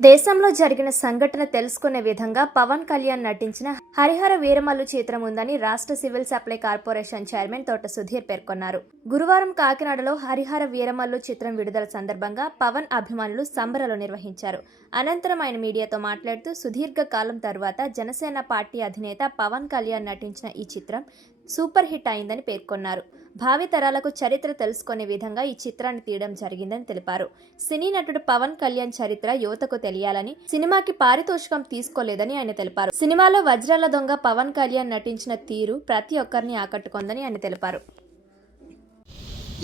దేశంలో జరిగిన సంఘటన తెలుసుకునే విధంగా పవన్ కళ్యాణ్ నటించిన హరిహర వీరమల్లు చిత్రం ఉందని రాష్ట్ర సివిల్ సప్లై కార్పొరేషన్ చైర్మన్ తోట సుధీర్ పేర్కొన్నారు. గురువారం కాకినాడలో హరిహర వీరమల్లు చిత్రం విడుదల సందర్భంగా పవన్ అభిమానులు సంబరాలు నిర్వహించారు. అనంతరం ఆయన మీడియాతో మాట్లాడుతూ సుదీర్ఘ కాలం తర్వాత జనసేన పార్టీ అధినేత పవన్ కళ్యాణ్ నటించిన ఈ చిత్రం సూపర్ హిట్ అయిందని పేర్కొన్నారు. భావితరాలకు చరిత్ర తెలుసుకునే విధంగా ఈ చిత్రాన్ని తీయడం జరిగిందని తెలిపారు. సినీ నటుడు పవన్ కళ్యాణ్ చరిత్ర యువతకు తెలియాలని సినిమాకి పారితోషికం తీసుకోలేదని ఆయన తెలిపారు. సినిమాలో వజ్రాల దొంగ పవన్ కళ్యాణ్ నటించిన తీరు ప్రతి ఒక్కరిని ఆకట్టుకుందని ఆయన తెలిపారు.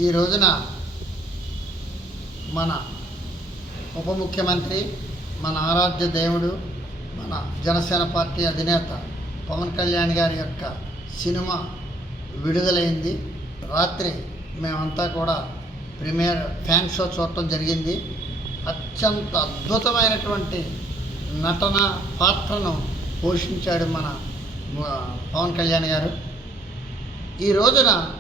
ఈ రోజున మన ఉప ముఖ్యమంత్రి మన ఆరాధ్య దేవుడు మన జనసేన పార్టీ అధినేత పవన్ కళ్యాణ్ గారి యొక్క సినిమా విడుదలైంది. రాత్రి మేమంతా కూడా ప్రీమియర్ ఫ్యాన్ షో చూడటం జరిగింది. అత్యంత అద్భుతమైనటువంటి నటన పాత్రను పోషించాడు మన పవన్ కళ్యాణ్ గారు. ఈ రోజున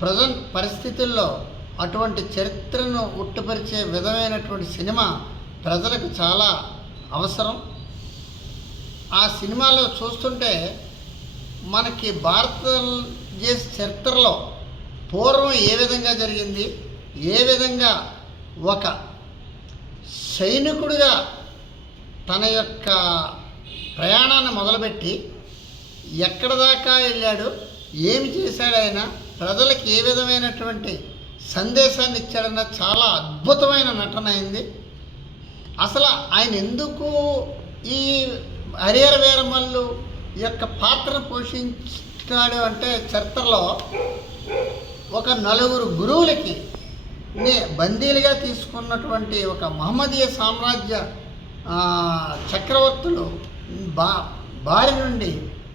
ప్రజెంట్ పరిస్థితుల్లో అటువంటి చరిత్రను ఉట్టుపరిచే విధమైనటువంటి సినిమా ప్రజలకు చాలా అవసరం. ఆ సినిమాలో చూస్తుంటే మనకి భారతదేశ చరిత్రలో పూర్వం ఏ విధంగా జరిగింది? ఏ విధంగా ఒక సైనికుడిగా తన యొక్క ప్రయాణాన్ని మొదలుపెట్టి ఎక్కడ దాకా వెళ్ళాడు? ఏమి చేశాడు ఆయన? ప్రజలకు ఏ విధమైనటువంటి సందేశాన్ని ఇచ్చాడన్న చాలా అద్భుతమైన నటన అయింది. అసలు ఆయన ఎందుకు ఈ హరిహర వీరమల్లు యొక్క పాత్ర పోషించాడు అంటే చరిత్రలో ఒక నలుగురు గురువులకి నే బందీలుగా తీసుకున్నటువంటి ఒక మహమ్మదీయ సామ్రాజ్య చక్రవర్తులు బా బారి నుండి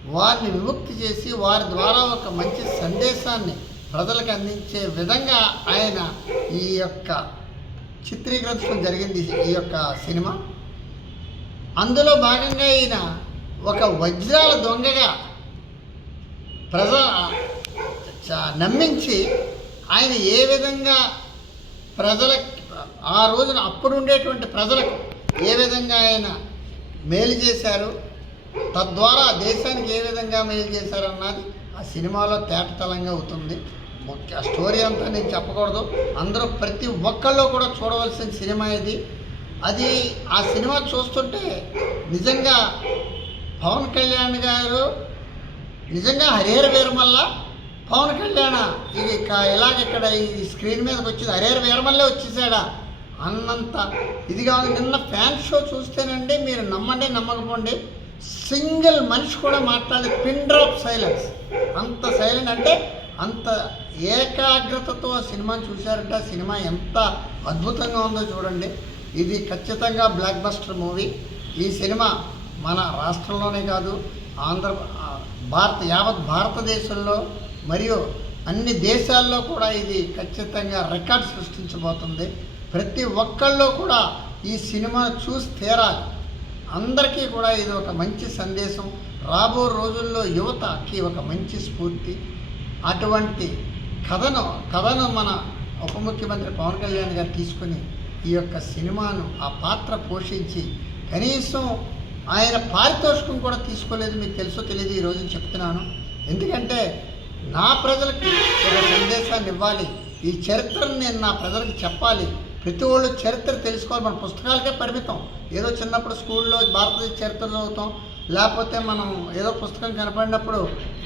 వారిని విముక్తి చేసి వారి ద్వారా ఒక మంచి సందేశాన్ని ప్రజలకు అందించే విధంగా ఆయన ఈ యొక్క చిత్రీకరించడం జరిగింది ఈ యొక్క సినిమా. అందులో భాగంగా ఈయన ఒక వజ్రాల దొంగగా ప్రజ చ- నమ్మించి ఆయన ఏ విధంగా ప్రజలకు ఆ రోజున అప్పుడు ఉండేటువంటి ప్రజలకు ఏ విధంగా ఆయన మేలు చేశారు తద్వారా దేశానికి ఏ విధంగా మేలు చేశారు అన్నది ఆ సినిమాలో తేటతలంగా అవుతుంది. ముఖ్య స్టోరీ అంతా నేను చెప్పకూడదు. అందరూ ప్రతి ఒక్కళ్ళు కూడా చూడవలసిన సినిమా ఇది. అది ఆ సినిమా చూస్తుంటే నిజంగా పవన్ కళ్యాణ్ గారు నిజంగా హరిహర వీరమల్ల పవన్ కళ్యాణ ఇది ఇలాగ ఇక్కడ ఈ స్క్రీన్ మీదకి వచ్చింది హరిహర వీరమల్లే వచ్చేసాడా? అన్నంత ఇదిగా ఉంది నిన్న ఫ్యాన్ షో చూస్తేనండి మీరు నమ్మండి నమ్మకపోండి సింగిల్ మనిషి కూడా మాట్లాడే పిన్ డ్రాప్ సైలెన్స్. అంత సైలెంట్ అంటే అంత ఏకాగ్రతతో సినిమా సినిమాని చూశారంటే ఆ సినిమా ఎంత అద్భుతంగా ఉందో చూడండి. ఇది ఖచ్చితంగా బ్లాక్ బస్టర్ మూవీ ఈ సినిమా మన రాష్ట్రంలోనే కాదు ఆంధ్ర భారత యావత్ భారతదేశంలో మరియు అన్ని దేశాల్లో కూడా ఇది ఖచ్చితంగా రికార్డ్ సృష్టించబోతుంది. ప్రతి ఒక్కళ్ళు కూడా ఈ సినిమాను చూసి తీరాలి. అందరికీ కూడా ఇది ఒక మంచి సందేశం. రాబో రోజుల్లో యువతకి ఒక మంచి స్ఫూర్తి. అటువంటి కథను కథను మన ఉప ముఖ్యమంత్రి పవన్ కళ్యాణ్ గారు తీసుకుని ఈ యొక్క సినిమాను ఆ పాత్ర పోషించి కనీసం ఆయన పారితోషికం కూడా తీసుకోలేదు మీకు తెలుసో తెలియదు ఈరోజు చెప్తున్నాను. ఎందుకంటే నా ప్రజలకి ఒక సందేశాన్ని ఇవ్వాలి. ఈ చరిత్రను నేను నా ప్రజలకు చెప్పాలి. ప్రతి ఒళ్ళు చరిత్ర తెలుసుకోవాలి. మన పుస్తకాలకే పరిమితం. ఏదో చిన్నప్పుడు స్కూల్లో భారతదేశ చరిత్ర చదువుతాం. లేకపోతే మనం ఏదో పుస్తకం కనపడినప్పుడు